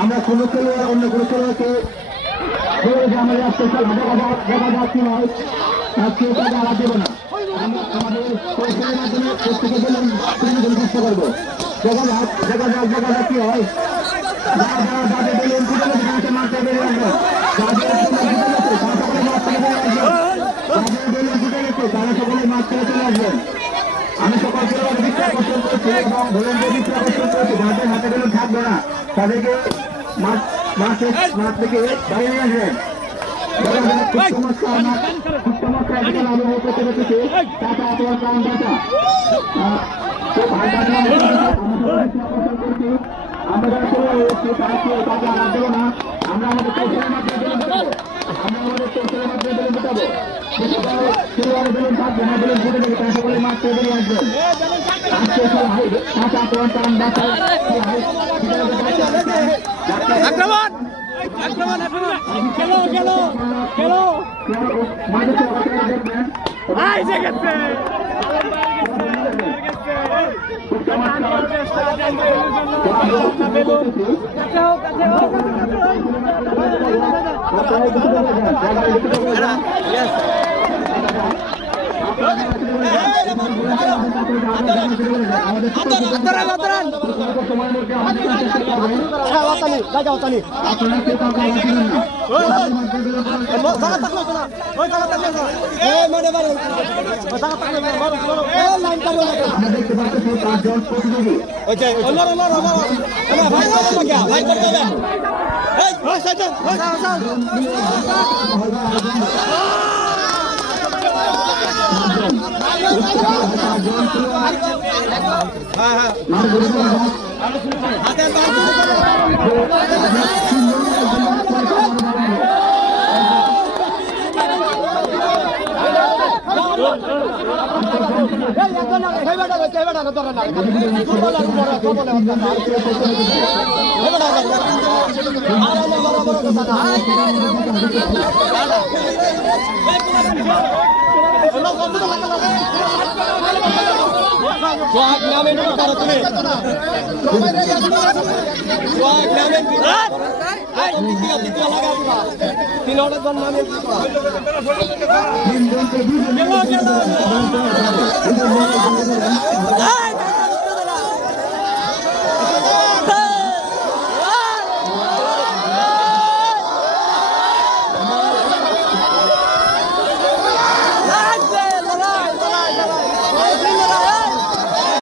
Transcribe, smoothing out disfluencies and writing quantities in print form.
আমরা কোনো খেলোয়াড় অন্য কোনো খেলোয়াড়কে আমাদের স্পেশাল দেখা যাচ্ছি নয় কেউ তাকে আঘাত দেবো না। আমাদের কৌশলের মাধ্যমে প্রত্যেকে চেষ্টা করবো। দেখা যাক কি হয়। যাদের বেলুন ফুটে মাঠে বেরিয়ে আসবে, তারা সকলে মাঠ থেকে চলে আসবেন। আমি সকল খেলোয়াড় দিকটা আকর্ষণ করছি এবং ভলেন্টিয়ার দিকটা আকর্ষণ করছি। যাদের হাতে বেলুন থাকবে না তাদেরকে মাঠ থেকে বাইরে নিয়ে আসবেন। আমরা আমাদের কৌশলের মাধ্যমে বেলুন থাকবে না, বেলুন ফুটে দেবে, তারা সকলে মাঠ থেকে বেরিয়ে আসবেন। Gelo.